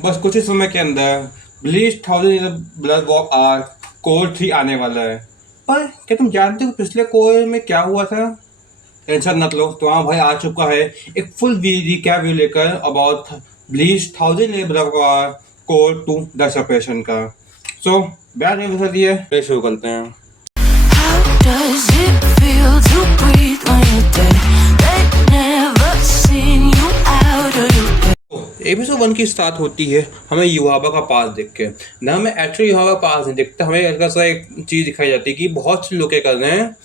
बस कुछ ही समय के अंदर ब्लीच 1000 ब्लड वॉक आर कोर 3 आने वाला है। पर क्या तुम जानते हो पिछले कोर में क्या हुआ था? टेंशन मत लो, तुम्हारा भाई आ चुका है एक फुल रिकैप लेकर अबाउट ब्लीच 1000 ब्लड वॉक आर कोर 2 द सेपरेशन का। सो बैठ में बता दिए, शुरू करते हैं। How does it feel to breathe when you're dead? They never seen you out of your bed. Episode 1 की स्टार्ट होती है हमें युहाबा का पास देख के। ना हमें एक्चुअली युहाबा पास नहीं दिखता, हमें हल्का सा एक चीज़ दिखाई जाती है कि बहुत से लोग क्या कर रहे हैं,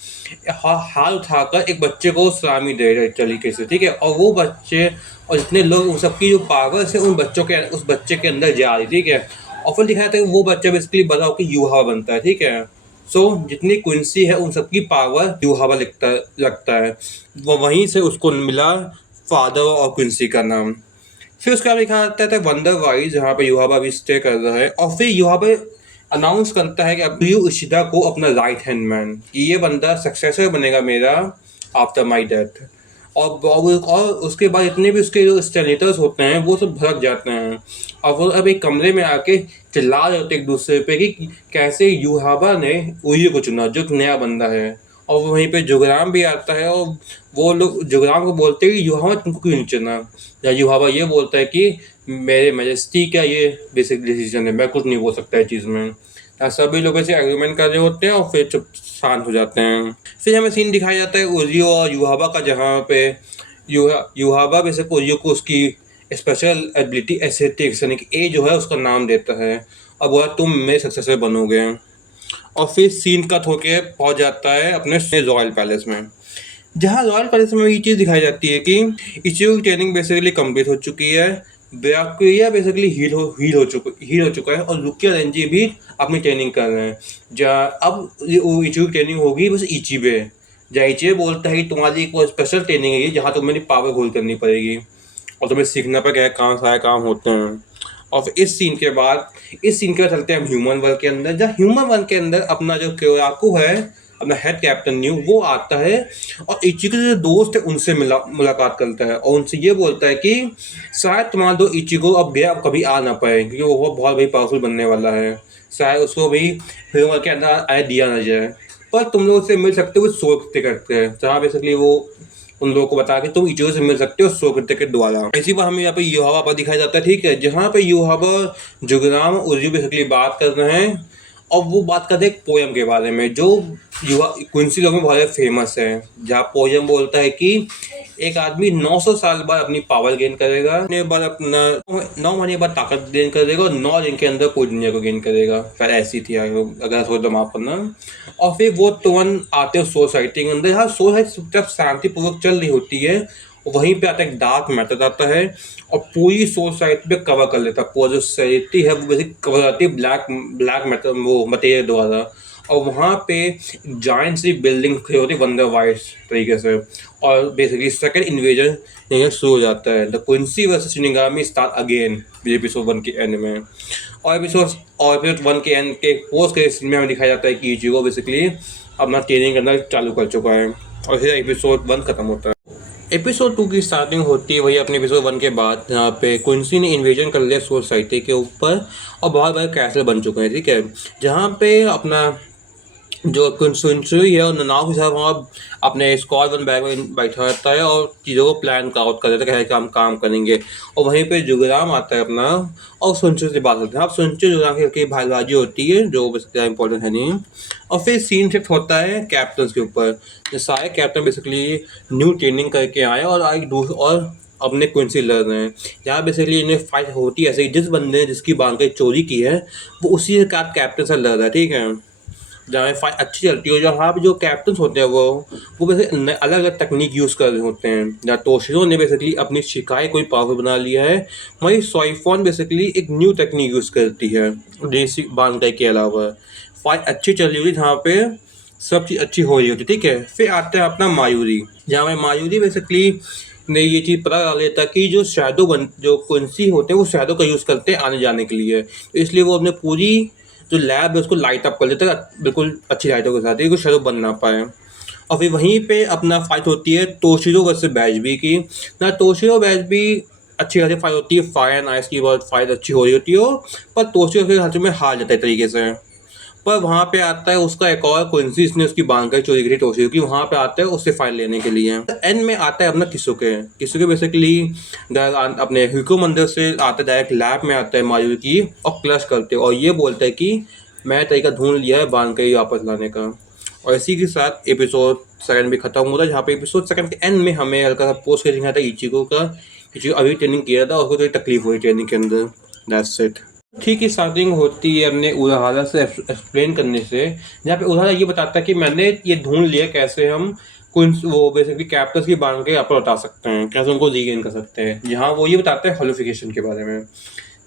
हाथ उठाकर एक बच्चे को सलामी दे रहे तरीके से, ठीक है। और वो बच्चे और जितने लोग उन सबकी जो पावर है उन बच्चों के उस बच्चे के अंदर जा रही, ठीक है। और फिर दिखाया था कि वो बच्चा बेसिकली बड़ा होकर युहाबा बनता है, ठीक है। सो जितनी क्विंसी है उन सबकी पावर युहाबा लगता है। वो वहीं से उसको मिला फादर और क्विंसी का नाम। फिर उसके बाद लिखा आता है वंडर वाइज, जहाँ पे युहाबा भी स्टे कर रहा है। और फिर युहाबा अनाउंस करता है कि अब यू इशिदा को अपना राइट हैंड मैन, ये बंदा सक्सेसर बनेगा मेरा आफ्टर माय डेथ। और उसके बाद इतने भी उसके जो स्टेनेटर्स होते हैं वो सब भड़क जाते हैं और वो अब एक कमरे में आके चिल्ला रहे होते एक दूसरे पे कि कैसे युहाबा ने उही को चुना जो एक नया बंदा है। और वहीं पे जुगराम भी आता है और वो लोग जुगराम को बोलते हैं कि युहाबा तुमको क्यों नहीं चुना। या युहाबा ये बोलता है कि मेरे मैजेस्टी का ये बेसिक डिसीजन है, मैं कुछ नहीं बोल सकता इस चीज़ में। सभी लोग ऐसे एग्रीमेंट कर रहे होते हैं और फिर चुप शांत हो जाते हैं। फिर हमें सीन दिखाया जाता है उजियो और युहाबा का, जहाँ पे युहाबा बेसिक उजियो को उसकी स्पेशल एबिलिटी एस्थेटिक्स यानी कि ए जो है उसका नाम देता है और बोला तुम मेरे सक्सेसर बनोगे। और फिर सीन कट होके पहुंच जाता है अपने रॉयल पैलेस में, जहाँ रॉयल पैलेस में ये चीज़ दिखाई जाती है कि इचिगो की ट्रेनिंग बेसिकली कंप्लीट हो चुकी है, ब्याकुया बेसिकली हील हो चुका है और रुकिया रेंजी भी अपनी ट्रेनिंग कर रहे हैं। जहाँ अब इचिगो की ट्रेनिंग होगी बस इचिबे, जहाँ इचिबे बोलता है कि तुम्हारी एक स्पेशल ट्रेनिंग है जहाँ तुम्हें अपनी पावर होल्ड करनी पड़ेगी और तुम्हें सीखना पड़ेगा कहाँ सारे काम होते हैं। और फिर इस सीन के बाद चलते हैं हम ह्यूमन वर्ल्ड के अंदर, जहाँ ह्यूमन वर्ल्ड के अंदर अपना जो क्योराकू है, अपना हेड कैप्टन न्यू, वो आता है और इचिगो के जो दोस्त है उनसे मुलाकात करता है और उनसे ये बोलता है कि शायद तुम्हारा दो इचिगो अब गया अब कभी आ ना पाए क्योंकि वो बहुत भाई पावरफुल बनने वाला है, शायद उसको भी ह्यूमन वर्ल्ड के अंदर आया दिया ना जाए, पर तुम लोग उससे मिल सकते हो सोल करते हैं। जहाँ बेसिकली वो उन लोगों को बता के तुम इचिगो से मिल सकते हो सोकृत्य के द्वारा। इसी बार हमें यहाँ पे युहाबा पर दिखाया जाता है, ठीक है, जहाँ पे युहाबा जुगराम और उजियो बेसिकली बात कर रहे हैं और वो बात करते हैं एक पोयम के बारे में जो क्विंसी लोगों में बहुत फेमस है। जहाँ पोयम बोलता है कि एक आदमी 900 साल बाद अपनी पावर गेन करेगा, अपना 9 महीने बाद ताकत गेन करेगा और 9 दिन के अंदर पूरी दुनिया को गेन करेगा। फिर ऐसी थी अगर सोच तो माफ करना। और फिर वो तुरंत आते हो सोसाइटी के अंदर, यहाँ सोसाइटी जब शांतिपूर्वक चल रही होती है वहीं पे आता है एक डार्क मैटर आता है और पूरी सोसाइटी पे कवर कर लेता है। पूरा जो सोसाइटी है वो बेसिक कवर करती है ब्लैक मैटर वो मटेरियल द्वारा। और वहाँ पे जाइंट सी बिल्डिंग खड़ी होती है वंडर वाइज तरीके से और बेसिकली सेकंड इन्वेजन यहाँ शुरू हो जाता है। The Quincy versus shinigami start again episode 1 के एंड में। और एपिसोड 1 के एंड के पोस्ट के सीन में हमें दिखाया जाता है कि इचिगो बेसिकली अपना ट्रेनिंग करना चालू कर चुका है और फिर एपिसोड 1 खत्म होता है। एपिसोड 2 की स्टार्टिंग होती है वही अपने एपिसोड 1 के बाद, जहाँ पे क्विंसी ने इन्वेजन कर लिया सोसाइटी के ऊपर और बहुत बड़े कैसल बन चुके हैं, ठीक है। जहाँ पे अपना जो क्विंसी है और ननाव के साथ वहाँ अपने स्क्वाड 1 बैग में बैठा रहता है और चीज़ों को प्लान आउट कर देता है कि हम काम करेंगे। और वहीं पे जुगराम आता है अपना और सुनचो से बात करते हैं। अब सुनचो जुगराम की भाईबाजी होती है जो बेसिकली इंपॉर्टेंट है नहीं। और फिर सीन शिफ्ट होता है कैप्टन के ऊपर, जो सारे कैप्टन बेसिकली न्यू ट्रेनिंग करके आए और अपने क्विंसी लड़ रहे हैं। यहाँ बेसिकली इन्हें फाइट होती है ऐसे, जिस बंदे ने जिसकी बांध चोरी की है वो उसी के कैप्टन से लड़ रहा है, ठीक है। जहाँ फाइट अच्छी चलती है, जहाँ पे जो कैप्टन होते हैं वो बेसिकली अलग अलग टेक्निक यूज़ कर रहे होते हैं। जहाँ तोशिरो ने बेसिकली अपनी शिकायत कोई पावर बना लिया है, वहीं सोइफोन बेसिकली एक न्यू टेक्निक यूज़ करती है देसी बांधकाई के अलावा। फाइट अच्छी चल रही होती है, जहाँ पे सब चीज़ अच्छी हो रही होती, ठीक है। फिर आता है अपना मायूरी, जहाँ में मायूरी बेसिकली ने ये चीज़ पता लगा लेता कि जो जो क्विंसी होते हैं वो शैडो का यूज़ करते हैं आने जाने के लिए, तो इसलिए वो अपने पूरी जो लैब है उसको लाइट अप कर देता है बिल्कुल अच्छी लाइटों के साथ, कोई शैडो बन ना पाए। और फिर वहीं पे अपना फाइट होती है तोशिरो वर्सेस बैजबी की। ना तोशिरो बैजबी अच्छी खासी फाइट होती है, फायर एंड आइस की बहुत फाइट अच्छी हो रही होती है, पर तोशियो के हाथ में हार जाता है तरीके से। पर वहाँ पे आता है उसका एक और क्विंसी, इसने उसकी बांका चोरी करी टोशियो की, वहाँ पे आता है उससे फाइल लेने के लिए। एंड में आता है अपना किसुके बेसिकली अपने हिको मंदिर से आता है, डायरेक्ट लैब में आता है मायूरी की और क्लश करते और ये बोलता है कि मैं तरीका ढूंढ लिया है बांका वापस लाने का। और इसी के साथ एपिसोड सेकंड भी खत्म होता है, जहाँ पे एपिसोड सेकंड के एंड में हमें हल्का सा पोस्ट कर दिखाया था इचिको अभी ट्रेनिंग किया था, उसको थोड़ी तकलीफ हुई ट्रेनिंग के अंदर। That's it. ठीक ही स्टार्टिंग होती है अपने उरहारा से एक्सप्लेन करने से, जहाँ पे उरहारा ये बताता है कि मैंने ये ढूंढ लिया कैसे हम वो बेसिकली कैप्टस की बांध के यहाँ पर उठा सकते हैं, कैसे उनको रीगेन कर सकते हैं, जहाँ वो ये बताते हैं हॉलोफिकेशन के बारे में।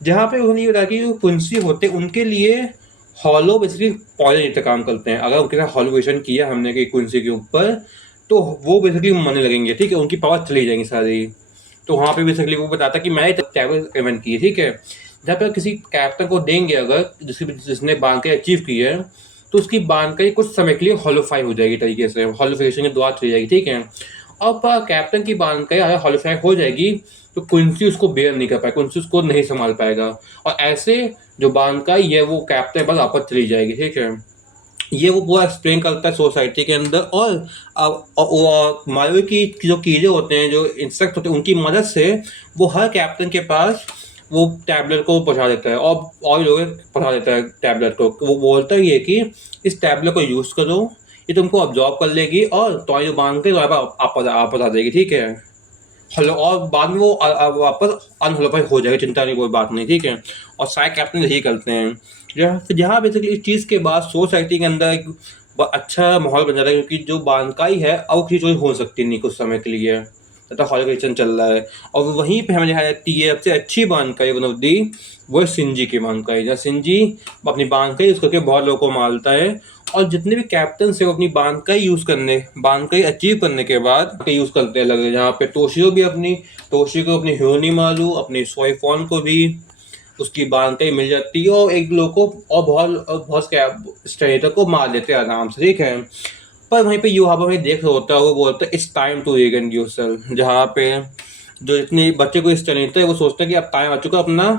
जहाँ पे उन्होंने ये बताया कि जो कुंसी होते हैं उनके लिए हॉलो बेसिकली पॉइजन जितना काम करते हैं। अगर उनके साथ हॉलोफिकेशन किया हमने कि कुंसी के ऊपर, तो वो बेसिकली मरने लगेंगे, ठीक है, उनकी पावर चली जाएंगी सारी। तो वहाँ पे बेसिकली वो बताता कि मैंने टैबलेट इवेंट की है, ठीक है, जहाँ पे किसी कैरेक्टर को देंगे अगर जिसने बांके अचीव की है, तो उसकी बांके कुछ समय के लिए हॉलोफाई हो जाएगी, तरीके से हॉलोफिकेशन के द्वारा चली जाएगी, ठीक है। अब कैप्टन की बांके अगर हॉलोफाई हो जाएगी तो क्विंसी उसको बेयर नहीं कर पाएगा, क्विंसी उसको नहीं संभाल पाएगा, और ऐसे जो बांकाई है वो कैप्टन पर वापस चली जाएगी, ठीक है। ये वो पूरा एक्सप्लेन करता है सोसाइटी के अंदर। और मायो की जो कीड़े होते हैं, जो इंसेक्ट होते हैं, उनकी मदद से वो हर कैप्टन के पास वो टैबलेट को पहुंचा देता है, और लोग पहुंचा देता है टैबलेट को। वो बोलता है ये कि इस टैबलेट को यूज़ करो, ये तुमको अब्जॉर्ब कर लेगी और तुम्हारी जो बांध के आप आ जाएगी, ठीक है। हेलो, और बाद में वो वापस अनहॉलोफाई हो जाएगा, चिंता नहीं, कोई बात नहीं, ठीक है। और सारे कैप्टन यही करते हैं। जहाँ बेसिकली इस चीज़ के बाद सोसाइटी के अंदर एक अच्छा माहौल बन जाता है, क्योंकि जो बांकाई है अब किसी चोरी हो सकती नहीं कुछ समय के लिए, तथा हॉलोफिकेशन चल रहा है। और वहीं पे हमें दिखाई जाती है सबसे अच्छी बांकाई वन ऑफ दी, वो सिंजी की बांकाई, जहाँ सिंजी अपनी बांकाई यूज़ करके बहुत लोगों को मारता है। और जितने भी कैप्टन से वो अपनी बांकाई अचीव करने के बाद यूज़ करते हैं लगे, जहाँ पे टोशियो को अपनी ह्योनी मारू, अपनी सोईफोन को भी उसकी बांकाई मिल जाती है, और एक लोग को और बहुत स्ट्रेटर को मार देते हैं आराम से, ठीक है। पर वहीं पे युहाबा में देख रहा होता है, वो बोलता है it's time to regain yourself, जहाँ पे जो इतने बच्चे को स्ट्रेटर है वो सोचता है कि अब टाइम आ चुका अपना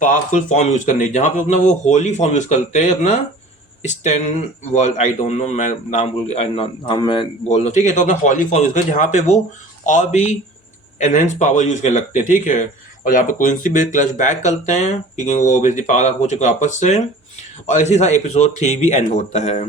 पावरफुल फॉर्म यूज़ करने, जहाँ पे अपना वो होली फॉर्म यूज़ करते हैं, अपना stand world, I don't know, मैं नाम मैं बोल रहा हूँ, ठीक है। तो अपना हॉली फॉर्म यूज़ करते, जहाँ पे वो और भी एनहेंस पावर यूज़ करने लगते हैं, ठीक है। और यहाँ पे क्विंसी भी क्लच बैक करते हैं, क्योंकि वो बेसिकली पावर अप हो चुका वापस से। और इसी साथ एपिसोड 3 भी एंड होता है।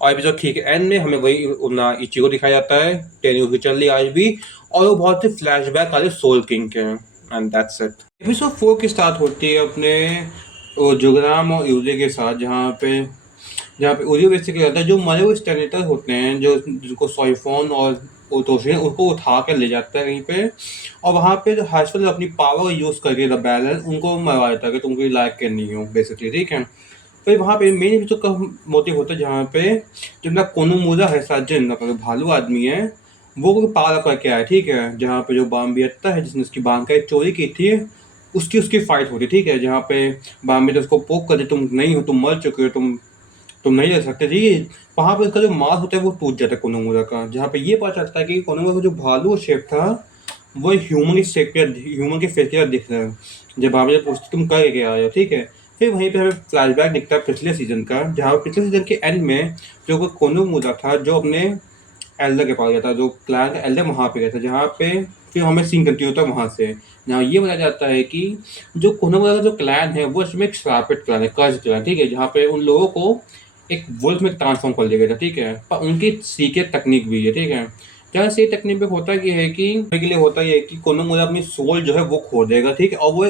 और एपिसोड 3 के एंड में हमें वही अपना इचिको दिखाया जाता है, टेन्यू की चल रही आज भी, और वो बहुत से फ्लैशबैक वाले सोल किंग के हैं, एंड दैट्स इट। एपिसोड 4 की स्टार्ट होती है अपने जुगराम और यूजे के साथ, जहाँ पे उरियो बेसिकली रहता है, जो मरे हुए स्टेनेटर होते हैं, जिनको सोईफोन और ओटोशिन उनको उठा कर ले जाता है कहीं पे, और वहाँ पे जो हाइस्पल अपनी पावर यूज़ करके द बैलेंस उनको मरवा देता है कि तुमको लायक के नहीं हो बेसिकली, ठीक है। फिर वहाँ पे मेन एपिसोड का मोटिव होता है, जहाँ पे जो अपना कोनोमुरा है साजिन, भालू आदमी है, वो पावर करके आया, ठीक है। जहाँ पे जो बाम्बियत्ता है जिसने उसकी बांकाई चोरी की थी, उसकी फाइट होती, ठीक है। जहाँ पे बाम्बियत्ता उसको पोक कर दे, तुम नहीं हो, तुम मर चुके हो, तुम नहीं रह सकते जी। वहाँ पे उसका जो मास होता है वो टूट जाता है कोनोमुरा का, जहाँ पे ये पता चलता है कि कोनोमुरा का जो भालू शेप था वो ह्यूमन के फेस के दिख रहा है। जब बाम्बियत्ता पूछती तुम कर के आए हो, ठीक है। फिर वहीं पे हमें फ्लैशबैक दिखता है पिछले सीजन का, जहाँ पिछले सीजन के एंड में जो कोनोमुरा था, जो अपने एल्डर के पास गया था, जो क्लैन का एल्डर वहाँ पे गया था, जहाँ पे फिर हमें सीन कंटिन्यू होता है वहाँ से, जहाँ ये बताया जाता है कि जो कोनोमुरा का जो क्लैन है वो इसमें एक श्रापित क्लैन है, कर्ज क्लैन, ठीक है। जहाँ पे उन लोगों को एक वुल्फ में ट्रांसफॉर्म कर दिया गया था, ठीक है। पर उनकी सीक्रेट टेक्निक भी है, ठीक है। जहाँ से टेक्निक में होता क्या है कि कोनोमुरा अपनी सोल जो है वो खो देगा, ठीक है, और वो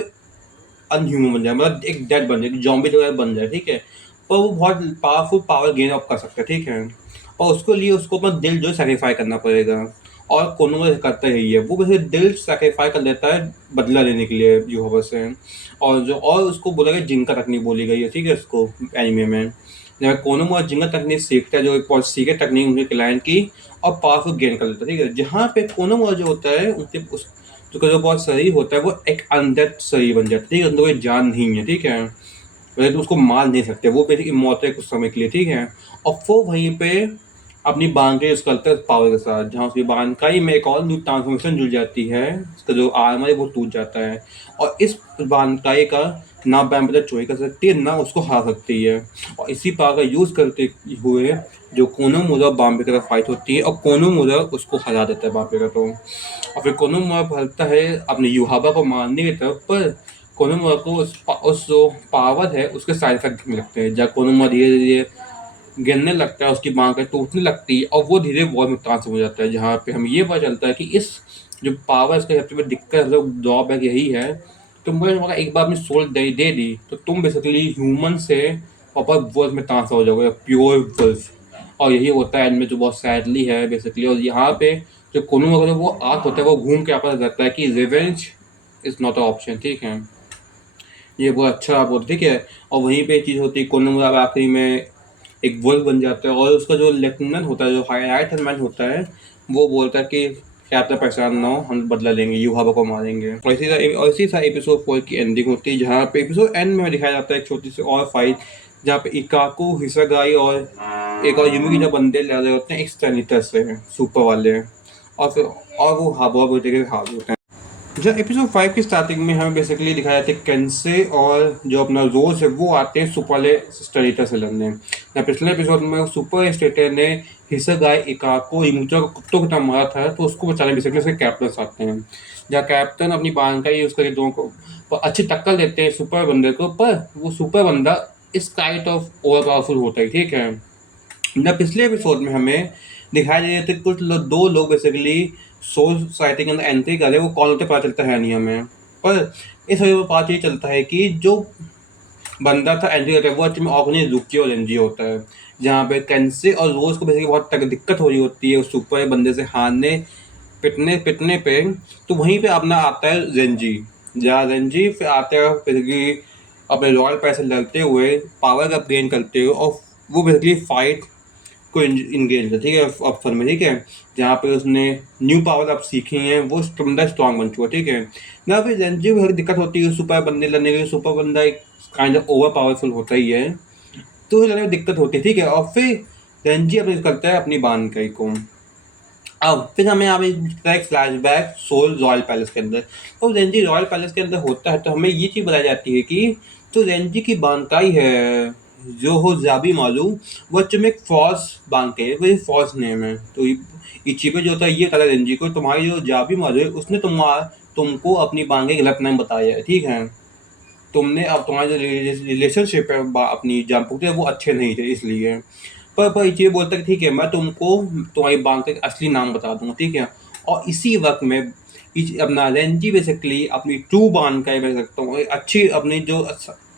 अनह्यूमन बन जाए, मतलब एक डेड बन जाए, जॉम्बी वगैरह बन जाए, ठीक है। पर वो बहुत पावरफुल पावर गेन अप कर सकता है, ठीक है। और उसके लिए उसको अपना दिल जो है सेक्रीफाई करना पड़ेगा, और कोनोमुरा करता ही है, वो वैसे दिल सेक्रीफाई कर देता है बदला लेने के लिए युहाबा से। और उसको बोला गया जिंका तकनीक बोली गई है, ठीक है, उसको एनिमे में। जब कोनोमुरा जिंका तकनीक सीखता है, जो एक बहुत सीक्रेट तकनीक उनके क्लाइंट की, और पावरफुल गेन कर लेता है, ठीक है। जहाँ पे कोनोमुरा जो होता है उनके जो बहुत शरीर होता है वो एक अनडेड शरीर बन जाता है, ठीक है, उनको कोई जान नहीं है, ठीक है। वैसे तो उसको मार नहीं सकते, वो बेसिक इमॉर्टल कुछ समय के लिए, ठीक है। और वो वहीं पे अपनी बांके यूज़ करता है पावर के साथ, जहाँ उसकी बांकाई में एक और न्यू ट्रांसफॉर्मेशन जुड़ जाती है, उसका जो आर्मर है वो टूट जाता है और इस बांकाई का ना बैम्बेटा चोरी कर सकती है ना उसको हरा सकती है। और इसी पावर का यूज़ करते हुए जो कोनोमुरा बाम्बे का फाइट होती है और कोनोमुरा उसको हरा देता है बाम्बे का तो। और फिर कोनोमुरा भागता है अपने युहाबा को मारने की तरफ, पर कोनोमुरा को उस जो पावर है उसके साइड इफेक्ट में लगते हैं, जहाँ कोनोमुरा धीरे धीरे गिरने लगता है, उसकी बांह टूटने लगती है और वो धीरे वॉर में ट्रांसफर हो जाता है, जहाँ पे हमें ये पता चलता है कि इस जो पावर इसका सबसे बड़ी दिक्कत मतलब ड्रॉबैक यही है, तुम अगर एक बार अपनी सोल दे दे दी तो तुम बेसिकली ह्यूमन से प्रॉपर वुल्फ में ट्रांसफर हो जाओगे, प्योर वुल्फ। और यही होता है इनमें जो बहुत सैडली है बेसिकली। और यहाँ पे जो कोनू वगैरह वो आर्क होता है वो घूम के आपस रहता है कि revenge is not a option, ठीक है। ये बहुत अच्छा आप बोलते, ठीक है। और वहीं पे चीज़ होती है, कोनू आखिरी में एक वुल्फ बन जाता है और उसका जो लेफ्टिनेंट होता है, जो हाइट मैन होता है, वो बोलता है कि कैप्टन परेशान ना हो, हम बदला लेंगे, युहाबा को मारेंगे। और इसी तरह एपिसोड 4 की एंडिंग होती है, जहाँ पे एपिसोड एंड में दिखाया जाता है एक छोटी सी और फाइट, जहाँ पे इकाको, हिसागाई और एक और युमी के जो बंदे लड़ रहे होते हैं एक स्टेनिटर से सुपर वाले, और फिर और वो हाबुआ बोलते के हार होते हैं। जब एपिसोड 5 की स्टार्टिंग में हमें बेसिकली दिखाया जाता है केंसे और जो अपना रोज है वो आते हैं सुपर वाले स्टेटर से लड़ने। जब पिछले एपिसोड में सुपर स्टेटर ने हिसागाई, इकाको, इमुचा को कुत्तों की तरह मारा था, तो उसको बचाने बेसिकली उसके कैप्टन आते हैं, जहाँ कैप्टन अपनी बांका यूज करके दोनों को अच्छी टक्कर देते हैं सुपर बंदे को, पर वो सुपर बंदा इस काइंड ऑफ ओवर पावरफुल होता है, ठीक है। जब पिछले एपिसोड में हमें दिखाया जाए थे कुछ दो लोग बेसिकली सोल सोसाइटी के अंदर एंट्री करे, वो कौन होते पता चलता है नहीं हमें, पर इस वजह में पता ये चलता है कि जो बंदा था एंट्री करके वो एक्चुअली ऑर्गनी रुकी और एनजी होता है, जहाँ पे कैंसे और रोज को बेसिकली बहुत दिक्कत हो रही होती है उस सुपर बंदे से हारने पिटने पिटने पे। तो वहीं पे अपना आता है रेंजी, जहाँ रेंजी फिर आते हैं बेसिकली अपने रॉयल पैसे लड़ते हुए, पावर का गेन करते हुए, और वो बेसिकली फाइट को इंगेज है, ठीक है, अफसर में, ठीक है, जहाँ पे उसने न्यू पावर अब सीखी है, वो बंदा स्ट्रॉन्ग बन चुका, ठीक है ना। फिर रेंजी में दिक्कत होती है सुपर बंदे लड़ने के लिए, सुपर बंदा एक काइंड ऑफ ओवर पावरफुल होता ही है, तो लड़ने में दिक्कत होती है, ठीक है। और फिर रेंजी अपने करता है अपनी बानकाई को। अब फिर हमें यहाँ पे दिखता है एक फ्लैशबैक सोल रॉयल पैलेस के अंदर। तो रेंजी रॉयल पैलेस के अंदर होता है, तो हमें ये चीज़ बताई जाती है कि जो रेंजी की बानकाई है जो हो जाबी मालूम, वो एक्चुअली में एक फॉल्स बांके है, वो फॉल्स नेम है। तो इचिबे जो होता है ये कहा रेंजी को, तुम्हारी जो जाबी मालूम है उसने तुमको अपनी बांके गलत नाम बताया है, ठीक है। तुमने अब तुम्हारे जो रिलेशनशिप है अपनी जामपुकते वो अच्छे नहीं थे इसलिए। पर ये बोलता है कि ठीक है मैं तुमको तुम्हारी बांग का असली नाम बता दूंगा, ठीक है। और इसी वक्त में अपना रेंजी बेसिकली अपनी ट्रू बांग का मैं सकता हूँ अच्छी अपनी जो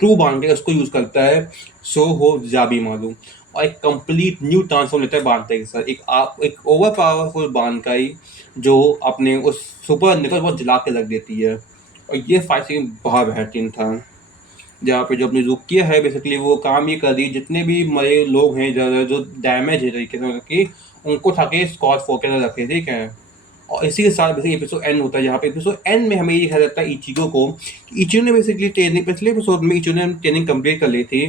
ट्रू बांग है उसको यूज़ करता है, सो हो जाबी मालूम, और एक कंप्लीट न्यू ट्रांसफॉर्म लेता है बांधते के साथ, एक ओवर पावरफुल बांधकाई जो अपने उस सुपर अंडे को बहुत जला के रख देती है। और ये फाइट सीन बहुत बेहतरीन था, जहाँ पे जो अपनी रुकिया है बेसिकली वो काम ये कर रही है जितने भी मरे लोग हैं जो डैमेज है तरीके से कि उनको उठा के स्कॉच फोर के अंदर रखे, ठीक है। और इसी के साथ बेसिकली एपिसोड एंड होता है, जहाँ पे एपिसोड एंड में हमें ये दिखाया जाता है इचिगो को। इचिगो ने बेसिकली ट्रेनिंग पिछले एपिसोड में इचिगो ने ट्रेनिंग कंप्लीट कर ली थी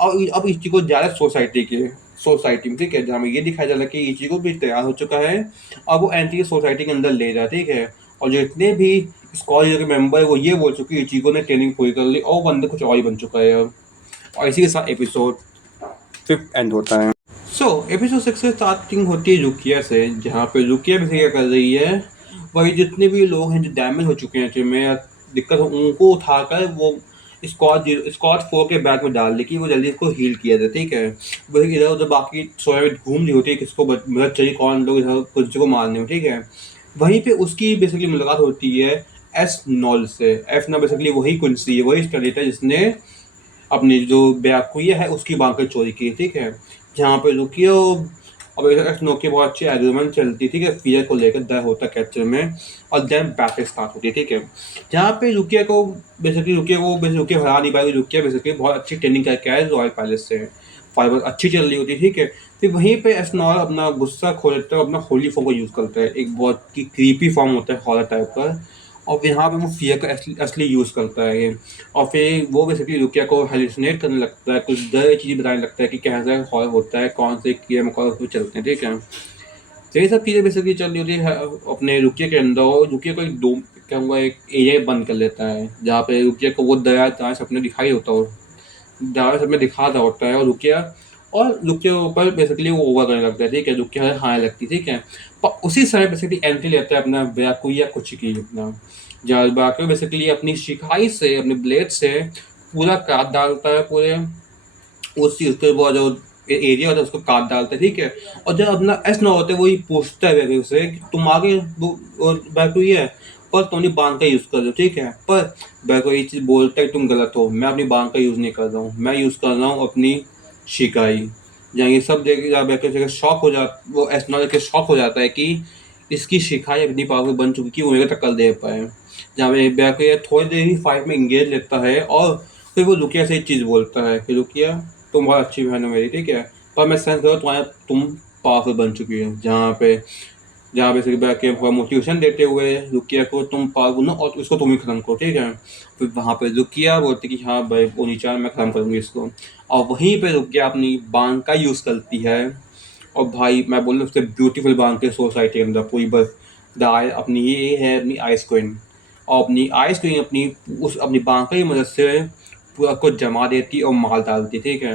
और अब इचिगो जा रहा है सोसाइटी में, ठीक है, जहाँ में ये दिखाया जा रहा है कि इचिगो भी तैयार हो चुका है और वो एंटी सोसाइटी के अंदर ले रहा है, ठीक है। और जो इतने भी स्क्वाड के मेंबर है वो ये बोल चुके हैं इचिगो ने ट्रेनिंग पूरी कर ली और बंदे कुछ और ही बन चुका है अब। और इसी के साथ एपिसोड 5 एंड होता है। एपिसोड 6 से स्टार्टिंग होती है रुकिया से, जहाँ पे रुकिया भी क्या कर रही है, वही जितने भी लोग हैं जो डैमेज हो चुके हैं जिनमें दिक्कत हो उनको उठाकर वो स्क्वाड 4 के बैग में डाल दी कि वो जल्दी इसको हील किया जाए, ठीक है। वही इधर उधर बाकी सोया घूम रही होती है किसको मदद चाहिए, कौन लोग इधर किसी को मारने में, ठीक है। वहीं पे उसकी बेसिकली मुलाकात होती है एस नॉल से। एफ ना बेसिकली वही कुंसी है, वही स्टडीट है जिसने अपनी जो बैकुया है उसकी बांकर चोरी की, ठीक है। जहाँ पे रुकिया अब एस नो की बहुत अच्छी एग्रीमेंट चलती, ठीक है, फियर को लेकर डर होता कैप्चर में, और देन बैटल स्टार्ट होती है, ठीक है। जहाँ पे रुकिया रुकिया हरा नहीं पाई, रुकिया बेसिकली बहुत अच्छी ट्रेनिंग करके आए रॉयल पैलेस से, फाइबर अच्छी चल रही होती, ठीक है। फिर वहीं पे एस्नॉल अपना गुस्सा खोलते हुए अपना होली फॉर्म को यूज़ करता है, एक बहुत की क्रीपी फॉर्म होता है हॉरर टाइप का, और यहाँ पे वो फियर का असली यूज़ करता है ये। और फिर वो बेसिकली रुकिया को हेलुसिनेट करने लगता है, कुछ डर चीज़ें बताने लगता है कि कैसा हॉल होता है, कौन से कीड़े मकोड़े उसमें चलते हैं, ठीक है। तो ये सब चीज़ें बेसिकली चल रही होती है अपने रुकिया के अंदर। और रुकिया को एक डोम क्या हुआ एक एरिया बंद कर लेता है, जहाँ पे रुकिया को वो दया सपने दिखाई होता हो, दया सपने दिखा रहा होता है। और रुकिया के ऊपर बेसिकली वो ओवर करने लगता है, ठीक है। रुकिया खाने लगती है, ठीक है। पर उसी समय बेसिकली एंट्री लेता है अपना ब्याकुया कुचिकी अपना, जहाँ ब्याकुया बेसिकली अपनी शिकाई से, अपने ब्लेड से पूरा काट डालता है, पूरे उस चीज़ के वो जो एरिया होता है उसको काट डालता है, ठीक है। और जब अपना एस ना होता है वही पूछता है वैक्यू से कि तुम आगे और वैक्यू ये है पर तुमने बांध का यूज़ कर रहे हो, ठीक है। पर वैक्यू ये चीज़ बोलता है तुम गलत हो, मैं अपनी बांध का यूज़ नहीं कर रहा हूँ, मैं यूज़ कर रहा हूँ अपनी शिकाई। जहाँ ये सब देख वैक्यू से शॉक हो जा वो एस नॉलेज के शॉक हो जाता है कि इसकी शिकाई इतनी पावरफुल बन चुकी कि वो मेरे को टक्कर दे पाए। जहाँ पे वैक्यू ये थोड़ी देर ही फाइट में इंगेज लेता है और फिर वो रुकिया से एक चीज़ बोलता है कि रुकिया तुम बहुत अच्छी बहन हो मेरी, ठीक है। पर मैं सेंस करो तुम पावरफुल बन चुकी हो। जहाँ पे सिर्फ बैठ के मोटिवेशन देते हुए रुकिया को तुम पावरफुल हो और उसको तुम ही खत्म करो, ठीक है। फिर वहाँ पे रुकिया बोलती कि हाँ भाई वो नीचा मैं खत्म करूँगी इसको। और वहीं पे रुकिया अपनी बांग का यूज़ करती है। और भाई मैं बोल रहा हूँ उससे ब्यूटीफुल बांग के सोसाइटी के अंदर पूरी बस अपनी ये है अपनी आइस क्वीन। और अपनी आइस क्वीन अपनी बांग की मदद से पूरा को जमा देती और माल डालती, ठीक है।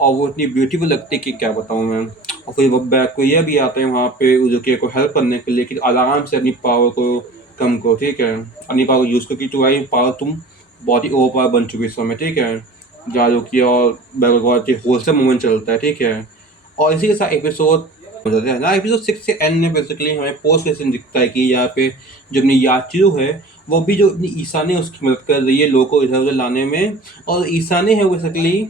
और वो इतनी ब्यूटीफुल लगती है कि क्या बताऊँ मैं। और फिर वो बैक को ये भी आता है वहाँ पे उज़ुकी को हेल्प करने के लिए कि आराम से अपनी पावर को कम करो, ठीक है। अपनी पावर यूज़ करो कि तुम्हारी पावर तुम बहुत ही ओवर पावर बन चुकी इस समय, ठीक है। जालुकी और बैक का बहुत ही होलसम मोमेंट चलता है, ठीक है। और इसी के साथ एपिसोड हो जाता है ना। एपिसोड 6 से एंड में बेसिकली हमें पोस्ट क्वेश्चन दिखता है कि यहाँ पे जो अपनी याचिरो है वो भी जो अपनी ईसाने उसकी मदद कर रही है लोगों को इधर उधर लाने में। और ईसाने है बेसिकली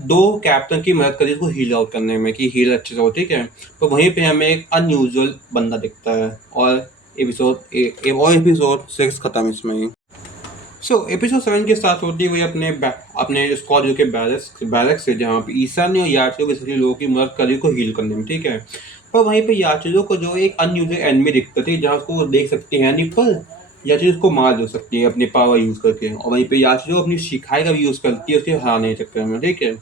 दो कैप्टन की मदद कर रही है उसको हील आउट करने में कि हील अच्छे से हो, ठीक है। तो वहीं पे हमें एक अनयूजुअल बंदा दिखता है और एपिसोड 6 खत्म इसमें ही। एपिसोड 7 के साथ होती है वही अपने स्क्वाड के बैरक्स से, जहाँ पे ईसाने और याचिरो बेसिकली लोगों की मदद कर रही है को हील करने में, ठीक है। पर वहीं पे याचिरो को जो एक अनयूजुअल एनिमी दिखता है जहाँ उसको वो देख सकते हैं नहीं, पर याचिरो उसको मार दे सकती है अपने पावर यूज़ करके। और वहीं पे याचिरो अपनी शिकाई का भी यूज़ करती है उसके हराने के चक्कर में, ठीक है।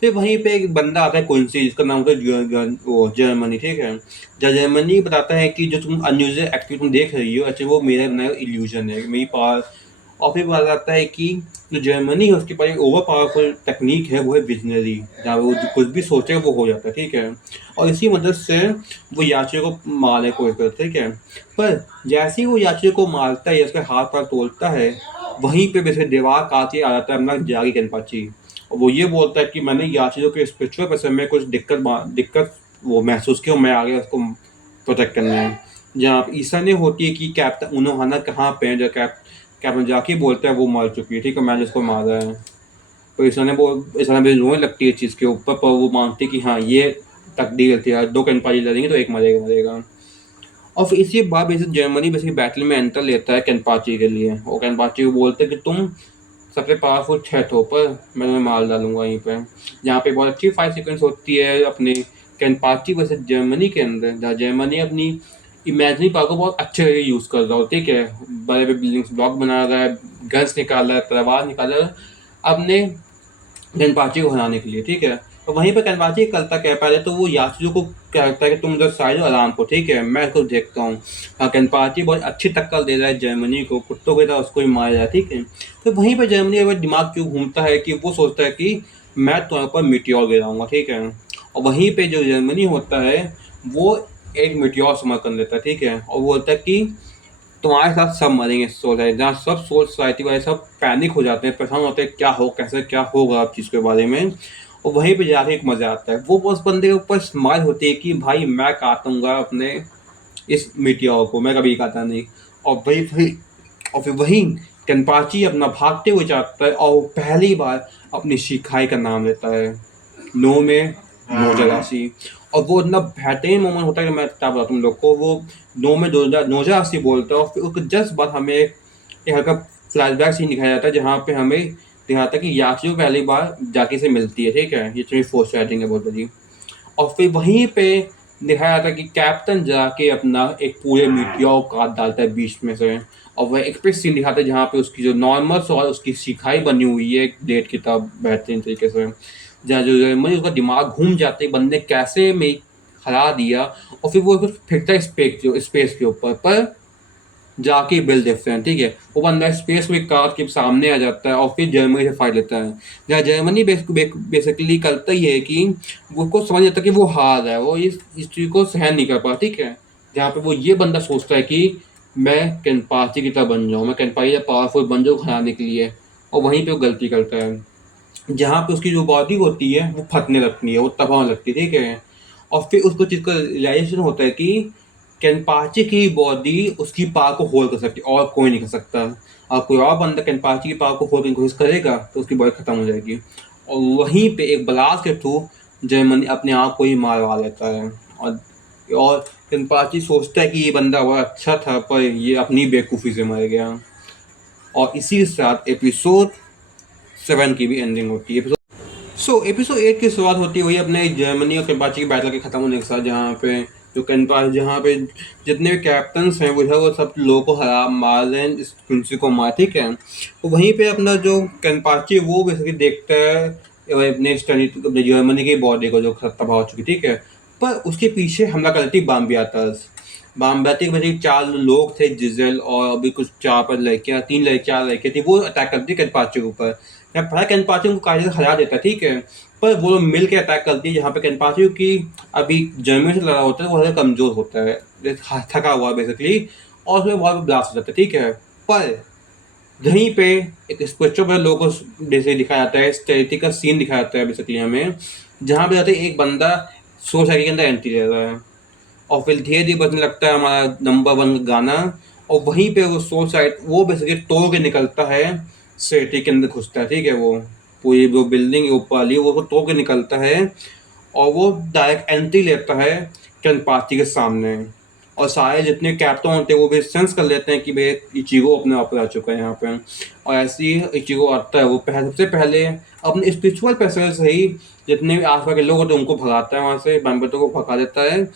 फिर वहीं पे एक बंदा आता है क्विंसी जिसका नाम होता है वो जर्मनी, ठीक है। जर्मनी बताता है कि जो तुम अनयूजुअल एक्टिविटी तुम देख रही हो अच्छा वो मेरा बनाया इल्यूजन है, मेरी पावर। और फिर बात आता है कि जो जर्मनी है उसके पास एक ओवर पावरफुल टेक्निक है, वो है विजनरी, जहाँ वो कुछ भी सोचे वो हो जाता है, ठीक है। और इसी मदद से वो याचिरो को मारने को कोशिश करता है, ठीक है। पर जैसे ही वो याचिरो को मारता है या उसके हाथ पर तोड़ता है वहीं पे वैसे दीवार काटे आ जाता है अपना जागी केनपाची। और वो ये बोलता है कि मैंने याचिरो के स्पिरिचुअल पर्सन में कुछ दिक्कत वो महसूस की और मैं आ गया उसको प्रोटेक्ट करने में। जहाँ ईसा ने होती है कि कैप्टन उनोहाना कहाँ पे है, जो कैप्टन जाके बोलता है वो मर चुकी है, ठीक है, मैंने उसको मारा है। तो ईसा ने रोने लगती है चीज़ के ऊपर, पर वो मानती है कि हाँ ये तकदीर थी यार, दो केनपाची लड़ेंगे तो एक मरेगा। और फिर इसी बाद जर्मनी बेसिकली बैटल में एंटर लेता है केनपाची के लिए। और केनपाची को बोलते हैं कि तुम सबसे पावरफुल थ्रेट हो पर मैं तुम्हें मार डालूंगा यहीं पे। जहाँ पे बहुत अच्छी फाइट सीक्वेंस होती है अपने केनपाची वैसे जर्मनी के अंदर, जहाँ जर्मनी अपनी इमेजिनरी पावर को बहुत अच्छे से यूज़ कर रहा हो, ठीक है। बड़े बड़े बिल्डिंग्स ब्लॉक बना रहा है, गन्स निकाल रहा है, तलवार निकाल रहा है अपने केनपाची को हराने के लिए, ठीक है। तो वहीं पर केनपाची करता क्या पहले तो वो यासुजो को कहता है कि तुम उधर साइड आराम को, ठीक है, मैं उसको देखता हूँ। हाँ केनपाची बहुत अच्छी टक्कर दे रहा है जर्मनी को, कुत्तों की तरह उसको ही मार रहा है, ठीक है। तो वहीं पर जर्मनी का दिमाग क्यों घूमता है कि वो सोचता है कि मैं तुम्हारे ऊपर मिट्योर गिराऊंगा, ठीक है। और वहीं पे जो जर्मनी होता है वो एक मिट्योर समझ कर लेता है, ठीक है। और वो बोलता है कि तुम्हारे साथ सब मरेंगे सोसाइटी, जहाँ सब सोसाइटी वाले सब पैनिक हो जाते हैं, परेशान होते हैं क्या हो कैसे क्या होगा आप चीज़ के बारे में। और वहीं पे जाके एक मज़ा आता है, वो उस बंदे के ऊपर स्माइल होती है कि भाई मैं काटूंगा अपने इस मीटियोर को, मैं कभी काटा नहीं। और फिर वही केनपाची अपना भागते हुए जाता है और वो पहली बार अपनी शिकाई का नाम लेता है, नो में नोजाराशी। और वो इतना बेहतरीन मोमेंट होता है कि मैं क्या बताऊँ तुम लोग को, वो नो में नोजाराशी बोलता है। और फिर उसके जस्ट बाद हमें एक हल्का फ्लैशबैक सीन दिखाया जाता है जहाँ पे हमें दिखाता है कि याचिरो पहली बार जाके से मिलती है, ठीक है। ये थोड़ी फोर्स राइटिंग है बहुत बड़ी। और फिर वहीं पे दिखाया जाता है कि कैप्टन जाके अपना एक पूरे मीटियोर काट डालता है बीच में से। और वह एक सीन दिखाते हैं जहाँ पे उसकी जो नॉर्मल्स और उसकी शिखाई बनी हुई है एक ब्लेड की तरह बेहतरीन तरीके से, जहाँ जो जर्मनी उसका दिमाग घूम जाते है बंदे कैसे में हरा दिया, और फिर वो फेंकता है स्पेस के ऊपर पर जाके बिल देखते हैं, ठीक है। वो बंदा स्पेस में कार के सामने आ जाता है और फिर जर्मनी से फाइट लेता है, जहाँ जर्मनी बेसिकली करता ही है कि वो को समझ जाता है कि वो हार रहा है, वो इस चीज़ को सहन नहीं कर पाता, ठीक है। जहाँ पे वो ये बंदा सोचता है कि मैं केनपाची की तरह बन जाऊँ, मैं केनपाची पावरफुल बन जाऊँ हराने के लिए, और वहीं पे वो गलती करता है, जहाँ पे उसकी जो बॉडी होती है वो फटने लगती है, वो तबाह होने लगती है, ठीक है। और फिर उसको चीज़ का रियलाइजेशन होता है कि केनपाची की बॉडी उसकी पावर को होल्ड कर सकती है और कोई नहीं कर सकता, और कोई और बंदा केनपाची की पावर को होल्ड करने की कोशिश करेगा तो उसकी बॉडी खत्म हो जाएगी, और वहीं पे एक ब्लास्ट के थ्रू जर्मनी अपने आप को ही मारवा लेता है। और केनपाची सोचता है कि ये बंदा बड़ा अच्छा था पर ये अपनी बेवकूफ़ी से मर गया, और इसी के साथ एपिसोड 7 की भी एंडिंग होती है। एपिसोड 8 की शुरुआत होती है वही अपने जर्मनी और केनपाची की बैटल के खत्म होने के साथ, जहाँ पे जितने भी कैप्टन्स हैं वो सब लोगों को हरा मार रहे हैं, इस कुंसी को मार, ठीक है। तो वहीं पे अपना जो केनपाची वो बेसिकली देखता है अपने जर्मनी की बॉडी को जो तबाह हो चुकी, ठीक है। पर उसके पीछे हमला कर देती बाम्बियाता के बेसिकली 4 लोग थे, जिजेल और अभी कुछ 4-5 लड़कियाँ, 4 लड़के थी, वो अटैक करती केनपाची के ऊपर। मैं पता केनपाची उनको कायदे से हरा देता, ठीक है। पर वो लोग मिल के अटैक करती है, जहाँ पे केनपाची की अभी जर्मनी से लड़ा होता है वो हल्का कमजोर होता है, थका हुआ बेसिकली, और उसमें बहुत ब्लास्ट हो जाता है, ठीक है। पर यहीं पे एक स्पिरिचुअल वाले लोगों को जैसे दिखाया जाता है, स्टेरिटी का सीन दिखाया जाता है बेसिकली हमें, जहाँ पे जाते एक बंदा सोसाइटी के अंदर एंट्री ले रहा है, और फिर धीरे धीरे बजने लगता है हमारा नंबर 1 गाना, और वहीं पे वो सोसाइटी वो बेसिकली तोड़ के निकलता है, सिटी के अंदर घुसता है, ठीक है। वो पूरी वो बिल्डिंग ऊपर वाली वो तोड़ के निकलता है, और वो डायरेक्ट एंट्री लेता है केनपाची के सामने, और सारे जितने कैप्टन होते हैं वो भी सेंस कर लेते हैं कि भाई इचिगो अपने आप आ चुका है यहाँ पे, और ऐसे ही इचिगो आता है, वो सबसे पहले अपने स्पिरिचुअल पैसे से ही जितने भी आसपास के लोग होते हैं उनको भगाता है, वहाँ से बैंबेटो को भगा देता है,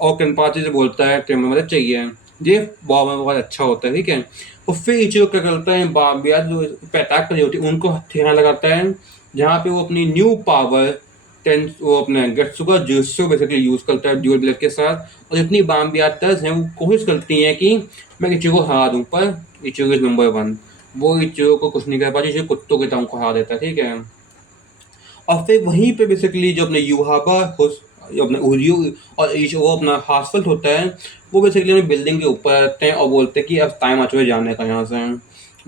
और केनपाची से बोलता है कि हमें मदद चाहिए, ये बहुत अच्छा होता है, ठीक है। और फिर इचिगो क्या करता है, बाबिया जो अटैक कर होती है उनको ठिकाना लगाता है, जहाँ पे वो अपनी न्यू पावर वो अपने गेट्सुगा जुत्सु बेसिकली यूज़ करता है ड्यूल ब्लेड के साथ, और जितनी बाम्बियातास हैं वो कोशिश करती हैं कि मैं इचिगो हरा दूँ, पर इचिगो इज नंबर 1, वो इचिगो को कुछ नहीं कर पाती, इचिगो कुत्तों के टाइम को हरा देता है, ठीक है। और फिर वहीं पे बेसिकली जो अपने युहाबा जो अपने उरियो और वो अपना हार्सफेल्ट होता है, वो बेसिकली अपनी बिल्डिंग के ऊपर रहते हैं और बोलते हैं कि अब टाइम आ चुका है जाने का यहाँ से,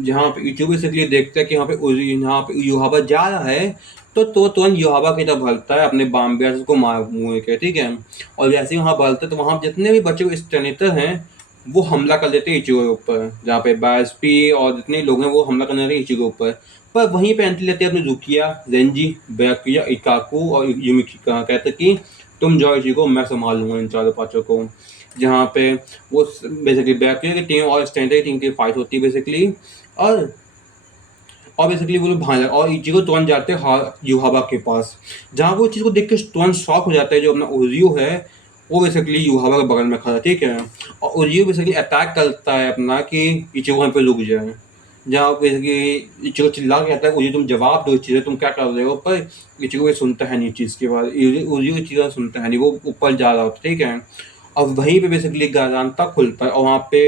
जहाँ पे इचिगो बेसिकली देखते हैं कि यहाँ पे युहाबा जा रहा है, तो तुरंत युहाबा की तरफ भगता है अपने बाम्बियास को मार मुँह के, ठीक है। और जैसे ही वहाँ भगते तो वहाँ जितने भी बचे हुए स्टेनेटर हैं वो हमला कर देते हैं इचिगो के ऊपर, जहाँ पे बायस्पी और जितने लोग हैं वो हमला करने लगे इचिगो के ऊपर। पर वहीं पे एंट्री लेते हैं अपने रुकिया, रेंजी, बैकुया, इकाकू और युमिकी का, कहते कि तुम जाओ इचिगो, मैं संभाल लूँगा इन 4-5 को। जहाँ पे वो बेसिकली बैकुया की टीम और स्टेनेटर की टीम की फाइट होती है बेसिकली, और बेसिकली वो लोग भाग जाते और इचिगो तुरंत जाते हैं युहाबा के पास, जहाँ वो चीज़ को देख के तुरंत शॉक हो जाता है, जो अपना उरियो है वो बेसिकली युहाबा के बगल में खड़ा है, ठीक है। और उरियो बेसिकली अटैक करता है अपना कि इचिगो वहाँ पे रुक जाए, जहाँ बेसिकली इचिगो चिल्ला के कहता है उरियो तुम जवाब दो इस चीज़ तुम क्या कर रहे हो, पर इचिगो ये सुनता है नहीं चीज़ के बाद, उरियो इस चीज़ सुनता है नहीं, वो ऊपर जा रहा होता है, ठीक है। और वहीं पे बेसिकली गारांता खुलता है, और वहाँ पे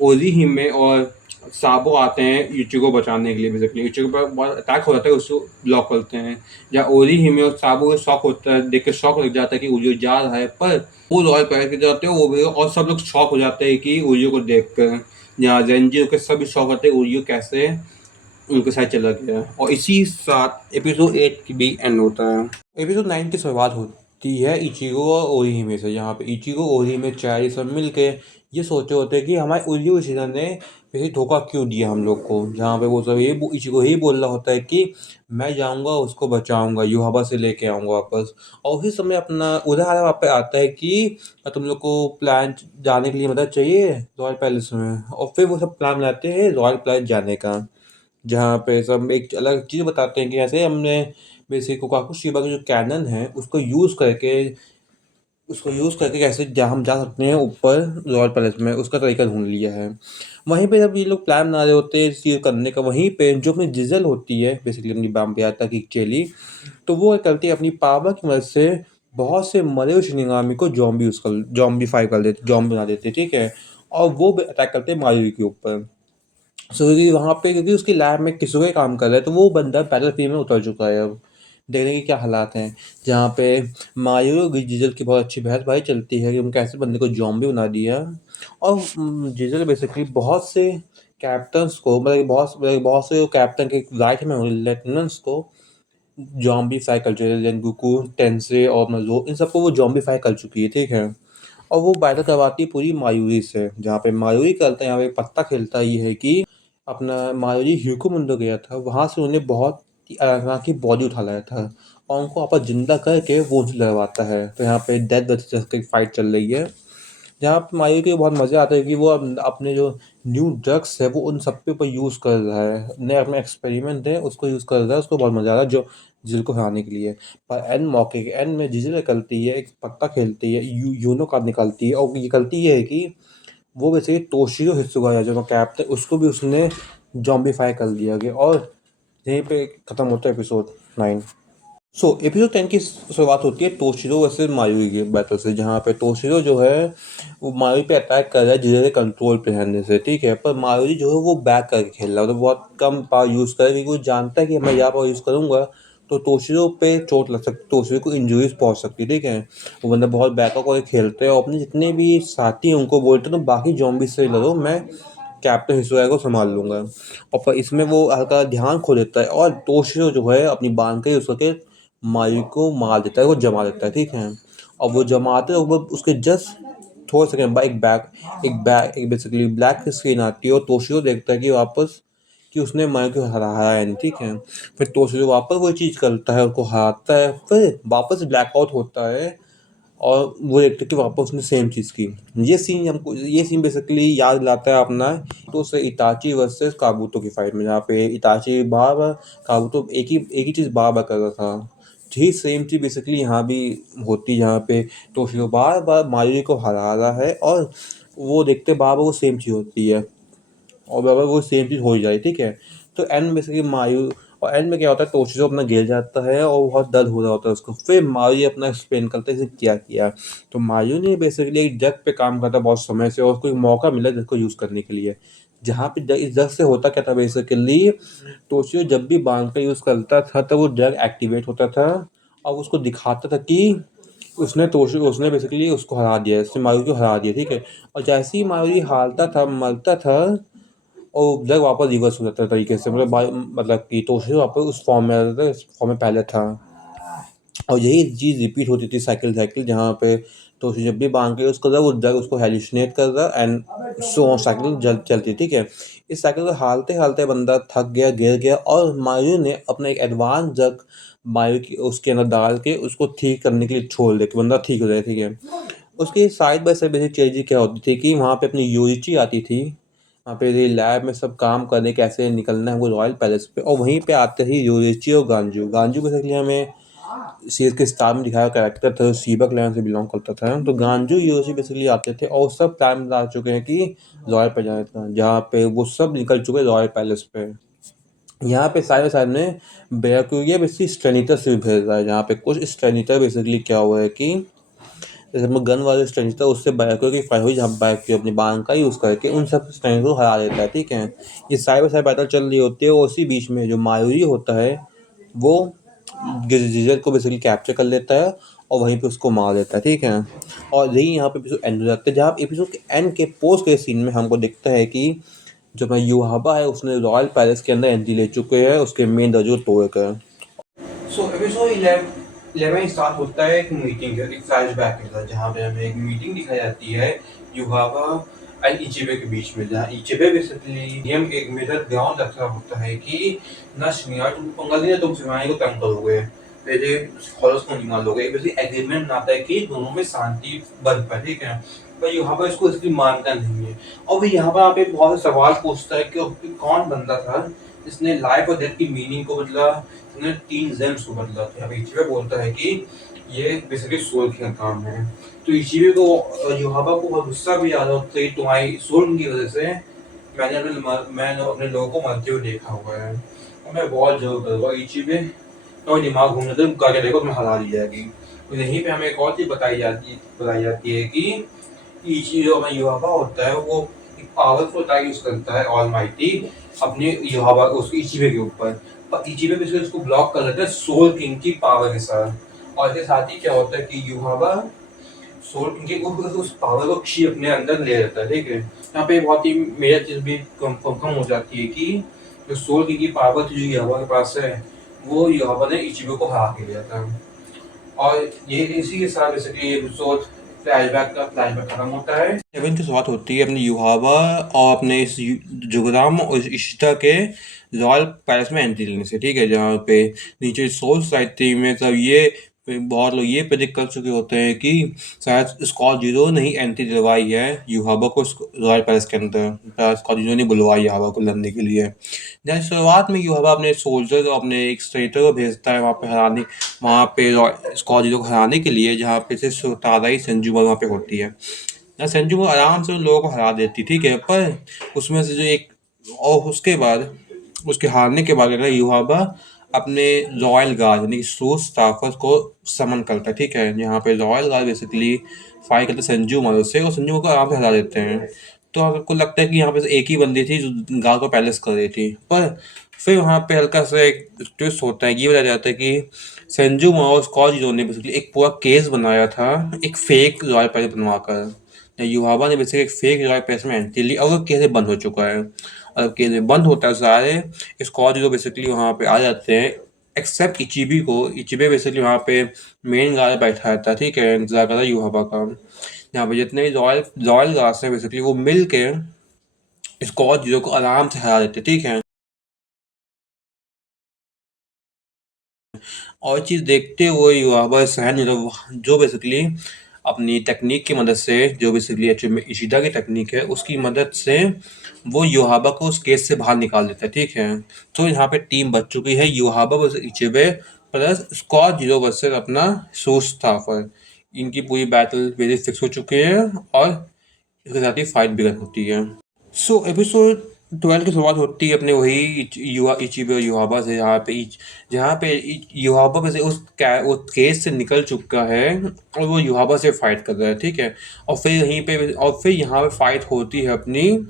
ओरीहिमे और साबो आते हैं इचिगो बचाने के लिए, बेसिकली इचिगो पर बहुत अटैक हो जाता है, उसको ब्लॉक करते हैं, जहाँ ओरीहिमे और साबो को शॉक होता है, देख के शॉक लग जाता है कि उरियो जा रहा है, पर वो रॉयल पैर के जाते हैं वो भी, और सब लोग शॉक हो जाते हैं कि उरियो को देख कर, जहाँ रेंजी के सभी शॉक होते हैं उरियो कैसे उनके साथ चला गया। और इसी साथ एपिसोड 8 की भी एंड होता है। एपिसोड 9 की शुरुआत होती है इचिगो और ओरीहिमे से, जहाँ पे इचिगो, ओरीहिमे, चैरी सब मिल के ये सोचे होते हैं कि हमारे उरियो इशिदा ने वैसे धोखा क्यों दिया हम लोग को, जहाँ पे वो सब इचिगो ही बोल रहा होता है कि मैं जाऊँगा उसको बचाऊँगा, युहाबा से लेके आऊँगा वापस। और उसी समय अपना उदाहरण वहाँ पे आता है कि तुम लोग को प्लान जाने के लिए मदद चाहिए रॉयल पैलेस में, और फिर वो सब प्लान बनाते हैं रॉयल पैलेस जाने का, जहाँ पे सब एक अलग चीज़ बताते हैं कि ऐसे हमने बेसिक कोकाकू शिबा का जो कैनन है उसको यूज़ करके उसको यूज़ करके कैसे हम जा सकते हैं ऊपर रॉयल पैलेस में, उसका तरीका ढूंढ लिया है। वहीं पे जब ये लोग प्लान बना रहे होते हैं इस चीज़ करने का, वहीं पे जो अपनी जिजल होती है बेसिकली अपनी बाम्बियाता की चेली, तो वो क्या करती है अपनी पावर की मदद से बहुत से मरे हुए शिनिगामी को जॉम्बीफाई कर देते, जॉम्बी बना देते, ठीक है। और वो अटैक करते हैं मायूरी के ऊपर। सो क्योंकि वहाँ पे क्योंकि उसकी लैब में किसुगे काम कर रहा है, तो वो बंदा बैटलफील्ड में उतर चुका है अब। देखने की क्या हालात हैं, जहाँ पे मायूरी और जीजल की बहुत अच्छी बहस भाई चलती है कि उनके ऐसे बंदे को जॉम्बी बना दिया। और जीजल बेसिकली बहुत से कैप्टन्स को मतलब बहुत से कैप्टन के राइट में लेफ्टिनेंट्स को ज़ॉम्बीफ़ाई कर चुके हैं, रेंगोकू, टेंसे और नज़ो, इन सबको वो ज़ॉम्बीफ़ाई कर चुकी है, ठीक है। और वो बात करवाती है पूरी मायूरी से, जहाँ पे मायूरी करता है, यहाँ पे पत्ता खेलता ये है कि अपना मायूरी ह्यूको मुंडो गया था, वहाँ से उन्हें बहुत अराना की बॉडी उठा लाया था और उनको वापस जिंदा करके वो उनसे लड़वाता है। तो यहाँ पे डेथ वर्सेस की फाइट चल रही है, जहाँ पे मायूरी को बहुत मज़ा आता है कि वो अपने जो न्यू ड्रग्स है वो उन सब के ऊपर यूज़ कर रहा है, नए अपना एक्सपेरिमेंट है उसको यूज़ कर रहा है, उसको बहुत मज़ा आ रहा है जो जिल को हराने के लिए। पर एंड मौके के एंड में जिजल निकलती है, एक पत्ता खेलती है, यूनो कार्ड निकालती है और ये करती ये है कि वो वैसे तोशिरो हित्सुगा जो कैप्टन उसको भी उसने जॉम्बीफाई कर दिया गया। और यहीं पे ख़त्म होता है एपिसोड 9। एपिसोड 10 की शुरुआत होती है तोशिरो वर्सेस मायूरी के बैटल से, जहाँ पे तोशिरो जो है वो मायूरी पे अटैक कर रहा है जिसे कंट्रोल पे रहने से, ठीक है। पर मायूरी जो है वो बैक करके खेल रहा है, तो बहुत कम पावर यूज़ कर क्योंकि वो जानता है कि मैं यहाँ पावर यूज़ करूँगा तो तोशिरो पे चोट लग सकती, तोशिरो को इंजरीज पहुँच सकती है, ठीक है। वो बंदा बहुत बैक होकर खेलते हैं और अपने जितने भी साथी हैं उनको बोलते हैं तो बाकी जॉम्बी से लड़ो, मैं कैप्टन हिसुआ को संभाल लूँगा। और पर इसमें वो हल्का ध्यान खो देता है और तोशिरो जो है अपनी बांध के यूज़ करके मायूरी को मार देता है, वो जमा देता है, ठीक है। और वो जमाते हैं वो उसके जस्ट थोड़े सेकंड बाद एक बेसिकली ब्लैक स्क्रीन आती है और तोशिरो देखता है कि वापस कि उसने मायूरी को हराया है नहीं, ठीक है। फिर तोशिरो वापस वही चीज़ करता है, उसको हराता है, फिर वापस ब्लैकआउट होता है और वो देखते हैं कि वापस उसने सेम चीज़ की। ये सीन बेसिकली याद दिलाता है अपना तो से इताची वर्सेस काबूतो की फाइट में, जहाँ पे इताची बार बार काबूतो एक ही चीज़ बार बार कर रहा था। यही सेम चीज़ बेसिकली यहाँ भी होती है, जहाँ पे तोशिरो बार बार मायूरी को हरा रहा है और वो देखते बार बार वो सेम चीज़ होती है और बार बार वो सेम चीज़ हो ही जाए, ठीक है। तो एंड में बेसिकली और एंड में क्या होता है तोशिरो अपना गिर जाता है और बहुत दर्द हो रहा होता है उसको, फिर मायूरी अपना एक्सप्लेन करता है इसे क्या किया। तो मायूरी ने बेसिकली एक ड्रग पे काम करता बहुत समय से और उसको एक मौका मिला जिसको यूज़ करने के लिए, जहाँ पे इस ड्रग से होता क्या था बेसिकली, तोशिरो जब भी बांध का यूज़ करता था तब वो ड्रग एक्टिवेट होता था और उसको दिखाता था कि उसने बेसिकली उसको हरा दिया, इसने मायूरी को हरा दिया, ठीक है। और जैसे ही मायूरी हारता था, मरता था और ड्रग वापस रिवर्स हो जाता है तरीके से, मतलब कि तोशिरो वापस उस फॉर्म में आ जाता था, इस फॉर्म में पहले था। और यही चीज़ रिपीट होती थी साइकिल जहाँ पे तोशिरो जब भी बांध के यूज़ कर रहा है वो ड्रग उसको हेलुसिनेट कर रहा है एंड सो साइकिल चलती, ठीक है। इस साइकिल को हालते बंदा थक गया, गिर गया और मायूरी ने अपना एक एडवांस ड्रग मायूरी की उसके अंदर डाल के उसको ठीक करने के लिए छोड़ दिया कि बंदा ठीक हो जाए, ठीक है। उसकी साइड बाय साइड बेसिक चीज़ें क्या होती थी कि वहाँ पे अपनी योइची आती थी, वहाँ पे ये लैब में सब काम करने कैसे निकलना है वो रॉयल पैलेस पे, और वहीं पे आते ही योइची और गांजू बेसिकली हमें सीरीज के स्टार में दिखाया कैरेक्टर था, सीबा क्लैन से बिलोंग करता था। तो गांजू योशी बेसिकली आते थे और सब प्लान बता चुके हैं कि रॉयल पे जाना था, जहाँ पे वो सब निकल चुके हैं रॉयल पैलेस पे। यहाँ पे साइड में बेयाकुया बेसिकली स्ट्रेनिटर से भी भेज रहा है, जहाँ पे कुछ स्ट्रेनिटर बेसिकली क्या हुआ है कि जैसे मैं गन वाले स्ट्रेंजर था उससे बायको की फाइट हुई, जहाँ बायको अपनी बांग का यूज़ करके उन सब स्ट्रेंजर को हरा देता है, ठीक है। ये साइड बाई साइड बैटल चल रही होती है और उसी बीच में जो मायूरी होता है वो जिजर को बेसिकली कैप्चर कर लेता है और वहीं पे उसको मार देता है, ठीक है। और यही यहाँ पे एपिसोड एंड हो जाता है, जहाँ एपिसोड के एंड के पोस्ट के सीन में हमको दिखता है कि जो अपना युहाबा है उसने रॉयल पैलेस के अंदर एंट्री ले चुके हैं उसके मेन दरवाजे को तोड़ कर। एपिसोड 11 स्टार्ट होता है एक मीटिंग एक फ्लैशबैक के साथ, जहाँ पे हमें एक मीटिंग दिखाई जाती है युहाबा एंड इचिबे के बीच में, जहाँ इचिबे बेसिकली हम एक मिडल ग्राउंड रखा होता है कि ना शिनिया तुम पंगा लेना, तुम शिवानी को तंग करोगे, तेरे फॉलोअर्स को नहीं मान लोगे, बेसिकली एग्रीमेंट बनाता है कि दोनों में शांति बन पाए, ठीक है। पर यहाँ पर इसको इसकी मानता नहीं है और फिर यहाँ पर आप एक बहुत सवाल पूछता है कि कौन बंदा था इसने लाइफ और डेथ की मीनिंग को बदला, इसने 3 जेम्स को बदला। तो यहाँ पे इचिबे बोलता है कि ये बेसिकली सोल किंग का काम है। तो इचिबे को युहाबा को बहुत गुस्सा भी आ रहा होता है कि तुम्हारी सोल की वजह से मैंने अपने लोगों को मरते हुए देखा हुआ है और मैं बहुत जरूर करूँगा इचिबे, तो दिमाग घूमने दे, करके देखो तुम्हें हरा दी जाएगी। तो यहीं पे हमें एक और चीज बताई जाती है कि इची जो हमारा युहाबा होता है वो एक पावरफुल अटैक यूज करता है ऑलमाइटी अपने युहाबा उसके इचिबे के ऊपर, पर इचिबे बेसिकली उसको ब्लॉक कर देता है सोल किंग की पावर के साथ। और इसके साथ ही क्या होता है कि युहाबा सोल किंग के उस पावर को ची अपने अंदर ले लेता है। ठीक है, यहाँ पे बहुत ही मेजर चीज भी कम हो जाती है कि जो सोल किंग की पावर थी जो युहाबा के पास है, वो युहाबा ने इचिबे को हरा के लिया था। और ये इसी के साथ बेसिकली ये एपिसोड फ्लैशबैक खत्म होता है। सेवन की शुरुआत होती है अपने युहाबा और अपने इस जुगराम और इस इशिता के रॉयल पैलेस में एंट्री लेने से। ठीक है, जहाँ पे नीचे सोल सोसाइटी में सब ये बहुत लोग ये प्रेडिक्ट कर चुके होते हैं कि शायद स्कॉट जीरो ने ही एंट्री दिलवाई है युहाबा को रॉयल पैलेस के अंदर, स्कॉट जीरो ने बुलवाई युहाबा को लड़ने के लिए। जहाँ शुरुआत में युहाबा अपने सोल्जर और अपने एक स्ट्रेटर को भेजता है वहाँ पे स्कॉट जीरो को हराने के लिए, जहाँ पे से तारा ही संजुमा वहाँ पे होती है। ना संजुमा आराम से उन लोगों को हरा देती, ठीक है, पर उसमें से जो एक और उसके बाद उसके हारने के बाद युहाबा अपने रॉयल गार्ड यानी सूट स्टाफर्स को समन करता है। ठीक है, यहाँ पे रॉयल गार्ड बेसिकली फाइट करते हैं संजू मदद से और संजू को आराम से हरा देते हैं। तो आपको लगता है कि यहाँ पे एक ही बंदी थी जो गार्ड को पैलेस कर रही थी, पर फिर वहाँ पे हल्का सा एक ट्विस्ट होता है। ये बताया जाता है कि संजू और स्कॉट जीरो ने बेसिकली एक पूरा केस बनाया था एक फेक रॉयल पैलेस बनवाकर। युहाबा ने बेसिकली एक फेक रॉयल पैलेस में एंट्री ली और वो केस बंद हो चुका है। और अब केस बंद होता है सारे स्कॉट जीरो बेसिकली वहाँ पे आ जाते हैं एक्सेप्ट इचिबी को। इचिबे बेसिकली वहाँ पे मेन गार्ड बैठा रहता है, ठीक है, इंतजार कर रहा है युहाबा का। यहाँ पे जितने रॉयल रॉयल गार्ड्स हैं बेसिकली वो मिल के स्कॉट जीरो को आराम से हरा देते, ठीक है। और चीज़ देखते हुए युहाबा सहन जो बेसिकली अपनी टेक्निक की मदद से, जो बेसिकली एक्चुअली इशिदा की टेक्निक है उसकी मदद से वो युहाबा को उस केस से बाहर निकाल देता है, ठीक है। तो यहाँ पे टीम बच चुकी है युहाबा वर्सेस इचिबे प्लस स्कॉट जीरो वर्सेस अपना सूट स्टाफर। इनकी पूरी बैटल वेरी फिक्स हो चुकी है और इसके साथ ही फाइट बिगन होती है। सो एपिसोड 12 की शुरुआत होती है अपने वही इचिबे और युहाबा से, जहाँ पे युहाबा वैसे उस केस से निकल चुका है और वो युहाबा से फाइट कर रहा है, ठीक है। और फिर यहाँ पे फाइट होती है अपनी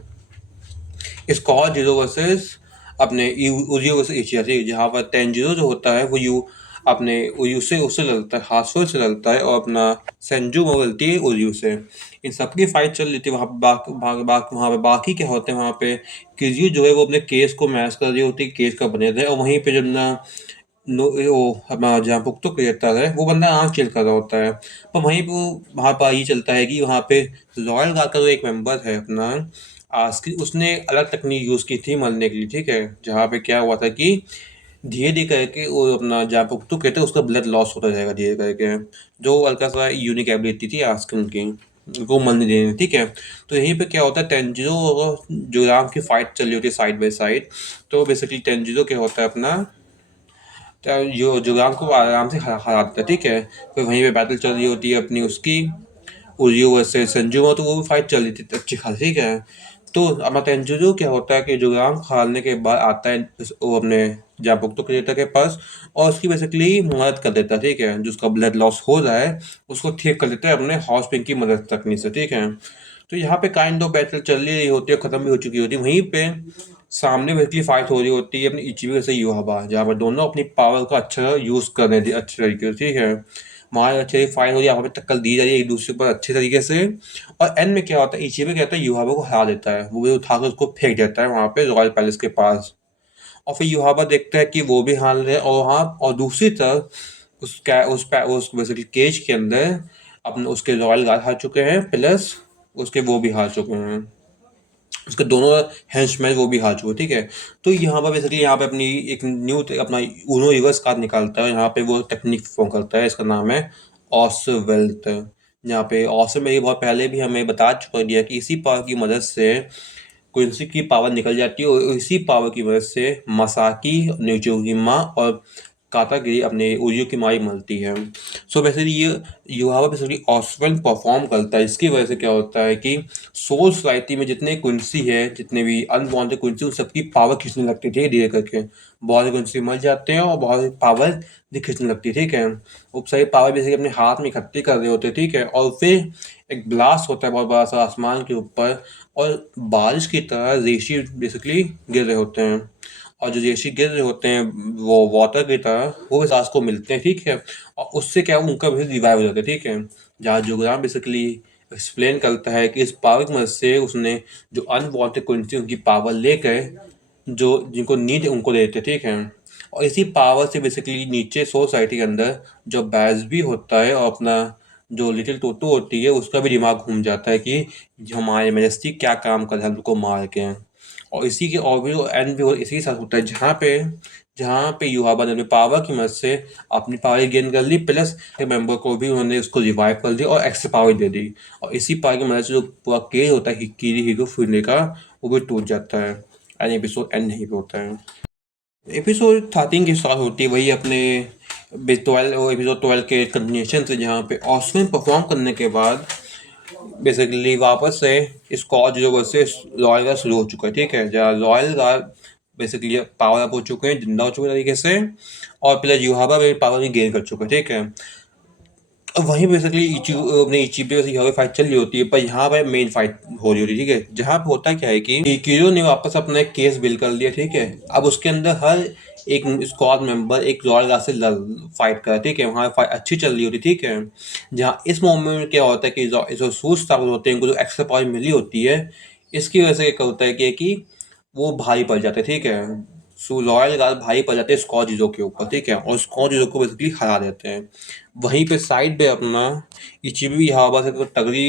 स्कॉट जीरो वर्सेस अपने उजियो वर्सेस इचिया, जहाँ पर टेंजिरो जो होता है वो अपने उयू से उससे लड़ता है, हासुल से लड़ता है और अपना सेंजू वो लड़ती है उयू से। इन सबकी फाइट चल रही थी वहाँ पे वहाँ पे बाकी क्या होते हैं, वहाँ पे किजियो जो है वो अपने केस को मैच कर रही होती है, केस का बने थे, और वहीं पे जो ना वो अपना जहाँ पुख्तो क्रिएटर है वो बंदा आँख चिल कर रहा होता है। पर वहीं पे वहाँ पर ये चलता है कि वहाँ पे रॉयल गार्ड का जो एक मेंबर है अपना आस्की, उसने अलग टेक्निक यूज़ की थी मरने के लिए, ठीक है। जहाँ पे क्या हुआ था कि धीरे धीरे करके वो अपना जहाँ पुख्तो कहते हैं उसका ब्लड लॉस होता जाएगा धीरे करके, जो हल्का सा यूनिक एबिलिटी थी आस्किन की, वो मन नहीं देनी, ठीक है। तो यहीं पे क्या होता है टेंजिरो और जोराम की फाइट चल रही होती है साइड बाय साइड। तो बेसिकली टेंजिरो क्या होता है अपना जो जुगाम को आराम से हरा देता है, ठीक है। फिर वहीं पे बैटल चल रही होती है अपनी उसकी उरियो वर्सेस संजुमा, तो वो भी फाइट चल रही थी अच्छी खासी, ठीक है। तो अपना तेंजुजु क्या होता है कि जुगाम खाने के बाद आता है वो अपने जापुक्तो क्रिएटर के पास और उसकी बेसिकली मदद कर देता है, ठीक है। जो उसका ब्लड लॉस हो रहा है उसको ठीक कर देता है अपने हाउस पिंक की मदद तकनीक से, ठीक है। तो यहाँ पे काइंड ऑफ बैटल चल रही होती है, खत्म भी हो चुकी होती है। वहीं पे सामने बेसिकली फाइट हो रही होती है अपनी इचिबी से युहाबा, जहाँ पर दोनों अपनी पावर का अच्छा यूज कर रहे थे अच्छे तरीके से, ठीक है। वहाँ अच्छे फाइट हो रही है, यहाँ पे टक्कर दी जा रही है एक दूसरे पर अच्छे तरीके से। और एंड में क्या होता है इचिबी कहता है युहाबा को हरा देता है, वो भी उठाकर उसको फेंक देता है वहाँ पे रॉयल पैलेस के पास। और फिर युहाबा देखता है कि वो भी हार रहे और वहाँ और दूसरी तरफ उस बेसिकली केज के अंदर अपने उसके रॉयल गार्ड हार चुके हैं प्लस उसके वो भी हार चुके हैं, उसके दोनों हेंचमैन वो भी हार चुके, ठीक है। तो यहाँ पर बेसिकली यहाँ पे अपनी एक न्यू अपना ऊनो रिवर्स कार्ड निकालता है, यहाँ पे वो टेक्निक परफॉर्म करता है, इसका नाम है ऑसवेल्थ। यहाँ पे ऑसम में बहुत पहले भी हमें बता चुका दिया कि इसी पावर की मदद से क्विंसी की पावर निकल जाती है और इसी पावर की वजह से मसाकी, निचोहिमा और कातागिरी अपने उरियो की माई मलती है। सो बेसिकली ये युहावा बेसिकली ऑस्वेल्ड परफॉर्म करता है। इसकी वजह से क्या होता है कि सोल सोसाइटी में जितने क्विंसी है, जितने भी अनवांटेड क्विंसी, उन सबकी पावर खींचने लगती है धीरे धीरे करके। बहुत से क्विंसी मर जाते हैं और बहुत सी पावर खींचने लगती है, ठीक है। वो सारी पावर बेसिकली अपने हाथ में इकट्ठी कर रहे होते हैं, ठीक है। और फिर एक ब्लास्ट होता है बहुत बड़ा सा आसमान के ऊपर और बारिश की तरह रेशी बेसिकली गिर रहे होते हैं। और जो रेशी गिर रहे होते हैं वो वाटर की तरह वो इस को मिलते हैं, ठीक है। और उससे क्या उनका भी रिवाइव हो जाता है, ठीक है। जहाँ जोग्राम बेसिकली एक्सप्लेन करता है कि इस पावर की मदद से उसने जो अनवांटेड क्विंसी उनकी पावर लेकर जो जिनको नीड है उनको देते, ठीक है। और इसी पावर से बेसिकली नीचे सोसाइटी के अंदर जो बैज भी होता है और अपना जो लिटिल टोटो होती है उसका भी दिमाग घूम जाता है कि जो हमारे मेजेस्टी क्या काम कर रहे हैं हमको मार के। और इसी के और भी एंड भी इसी के साथ होता है जहाँ पे युहाबा ने अपनी पावर की मदद से अपनी पावर गेन कर ली, प्लस मेंबर को भी उन्होंने उसको रिवाइव कर दिया और एक्स्ट्रा पावर दे दी। और इसी पावर की मदद से जो पूरा केज होता है किरी हीरो फुने का वो भी टूट जाता है एंड एपिसोड एंड नहीं भी होता है। एपिसोड 13 के साथ होती है वही अपने एपिसोड 12 के कंटिन्यूशन से, जहाँ पे ऑस्वेन परफॉर्म करने के बाद बेसिकली वापस से स्कॉच जो वर्सेस रॉयल गार्ड शुरू हो चुका है, ठीक है। जहाँ royal guard basically power up हो चुके हैं, जिंदा हो चुके हैं तरीके से, और प्लस युहाबा भी पावर भी गेन कर चुका है, ठीक है। अब वहीं बेसिकली अपने इचिबे से यहाँ फाइट चल रही होती है, पर यहाँ पे मेन फाइट हो रही होती है, ठीक है। जहाँ पे होता क्या है कि इकिरो ने वापस अपना एक केस बिल कर लिया, ठीक है। अब उसके अंदर हर एक स्क्वाड मेंबर एक रॉयल गार्ड से फाइट कर, ठीक है। वहाँ फाइट अच्छी चल रही होती, ठीक है। जहाँ इस मोमेंट में क्या होता है कि जो सूट स्टाफ होते हैं उनको जो एक्स्ट्रा पावर मिली होती है, इसकी वजह से क्या होता है कि वो भारी पड़ जाते हैं, ठीक है। सो रॉयल गार्ड भारी पड़ जाते हैं स्कॉच जीरो के ऊपर, ठीक है। और स्कॉच जीरो को बेसिकली हरा देते हैं। वहीं पे साइड पे अपना इचिबी हवा से तो तगड़ी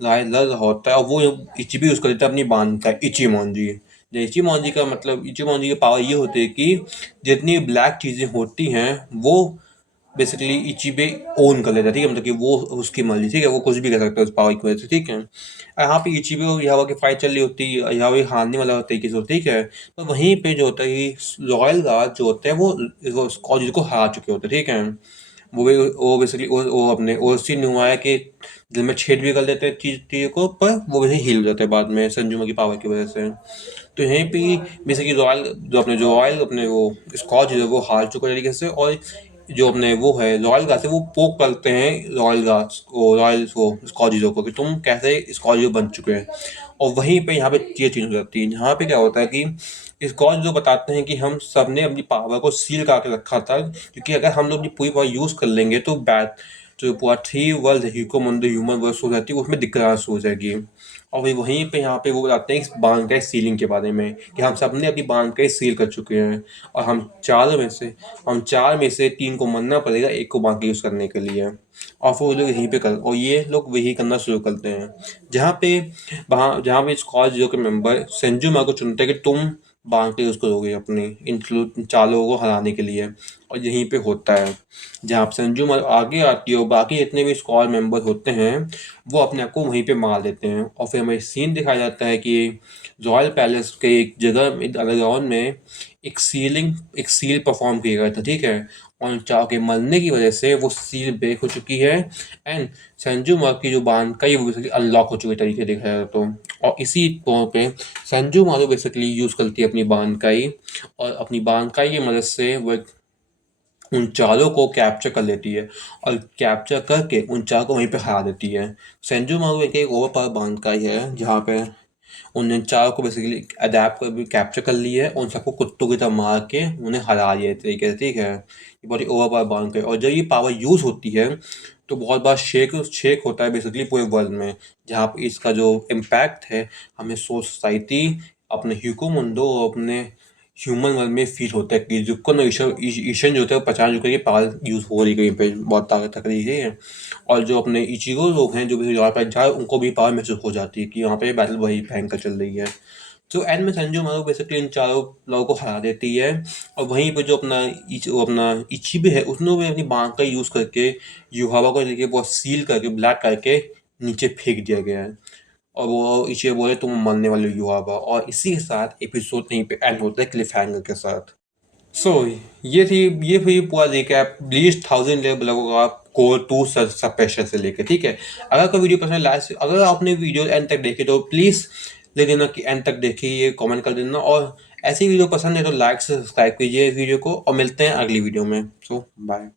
लड़ रहा होता है और वो इचिबी यूज कर देता है अपनी बांध का इचिमोंजी। जो इचिमोंजी का मतलब इचिमोंजी की पावर ये होती है कि जितनी ब्लैक चीजें होती हैं वो बेसिकली इचिबे ओन कर लेता है, ठीक है। मतलब कि वो उसकी मर्जी, ठीक है। वो कुछ भी कर सकता है उस पावर की वजह से, ठीक है। यहाँ पे इचिबे और यावा की फाइट चल रही होती है, यावा हारने वाला तरीके से, ठीक है। तो वहीं पे जो होता है कि रॉयल गार्ड जो होते हैं वो स्कॉच को हरा चुके होते हैं, ठीक है। वो बेसिकली वो अपने ओसी नुमाया के दिल में छेद भी कर देते हैं चीज को, पर वो वही हील हो जाता है बाद में संजुमा की पावर की वजह से। तो यहीं पे बेसिकली रॉयल अपने वो स्कॉच जो है वो हार चुका है तरीके से, और जो अपने वो है रॉयल गार्ड से वो पोक करते हैं रॉयल गार्ड्स को, रॉयल वो स्कॉचियो को, कि तुम कैसे स्कॉचियो बन चुके हैं। और वहीं पे यहाँ पे ये चीज हो जाती है। यहाँ पे क्या होता है कि स्कॉच जो बताते हैं कि हम सब ने अपनी पावर को सील करके रखा था, क्योंकि अगर हम लोग अपनी पूरी पावर यूज कर लेंगे तो जो पूरा 3 वर्ल्ड ह्यूको मुंडो ह्यूमन वर्ल्ड हो जाती है उसमें दिक्कत आना शुरू हो जाएगी। और वहीं पे यहाँ पे वो बताते हैं इस बांध का सीलिंग के बारे में कि हम सब ने अपनी बांध का सील कर चुके हैं और हम चार में से 3 को मरना पड़ेगा, एक को बांध यूज करने के लिए। और फिर वो लोग यहीं पे और ये लोग वही करना शुरू करते हैं। जहाँ पे स्क्वाड जीरो के मेंबर सेंजुमा को चुनते हैं कि तुम बांध के यूज करोगे अपने इन 4 लोगों को हराने के लिए, और यहीं पे होता है जहाँ पे संजुमा आगे आती है और बाकी जितने भी स्क्वाड मेंबर होते हैं वो अपने आप को वहीं पे मार देते हैं। और फिर हमें सीन दिखाया जाता है कि रॉयल पैलेस के एक जगह अंडरग्राउंड में एक सील परफॉर्म किया गया था, ठीक है। और उन चारों के मरने की वजह से वो सील ब्रेक हो चुकी है एंड संजुमा की जो बांधकाई वो बेसिकली अनलॉक हो चुके तरीके देखा जाए तो। और इसी तौर पे संजुमा बेसिकली यूज करती है अपनी बांधकाई, और अपनी बांधकाई की मदद से वो उन चारों को कैप्चर कर लेती है और कैप्चर करके उन चारों को वहीं पे हरा देती है। सेंजू मारू एक ओवर पावर बांधकाई है जहाँ पे उन चारों को बेसिकली अडेप्ट कर भी कैप्चर कर लिया है, उन सबको कुत्तों की तरह मार के उन्हें हरा दिया तरीके से, ठीक है। ये बहुत ही ओवर पावर बांधकाई, और जब ये पावर यूज होती है तो बहुत बार शेक होता है बेसिकली पूरे वर्ल्ड में, जहाँ पे इसका जो इम्पैक्ट है हमें सोसाइटी अपने ह्यूको मुंडो और अपने ह्यूमन वर्ल्ड में फील होता है कि जुक्को नो ईशन जो होता है वो 50 की पावर यूज हो रही कहीं पे बहुत ताकत तक रही है। और जो अपने इचिगो लोग हैं जो भी यहाँ पे जाए उनको भी पावर महसूस हो जाती है कि यहाँ पे बैटल वही भयंकर चल रही है। तो एंड में संजू मारू बेसिकली इन चारों लोगों को हरा देती है, और वहीं पे जो अपना इचिबे है उसने भी अपनी बांध का यूज करके युहावा को लेके बहुत सील करके ब्लैक करके नीचे फेंक दिया गया है। और वो इचियो बोले तुम मरने वाले हो युवाबा, और इसी के साथ एपिसोड यहीं पे एंड होता है क्लिफ हैंगर के साथ। सो ये थी पूरा रिकैप ब्लीच 1000 लेवल का कोर 2 स्पेशल से लेके, ठीक है। अगर कोई वीडियो पसंद लास्ट, अगर आपने वीडियो एंड तक देखी तो प्लीज़ ले देना कि एंड तक देखिए, कमेंट कर देना, और ऐसी वीडियो पसंद है तो लाइक से सब्सक्राइब कीजिए वीडियो को, और मिलते हैं अगली वीडियो में। सो बाय।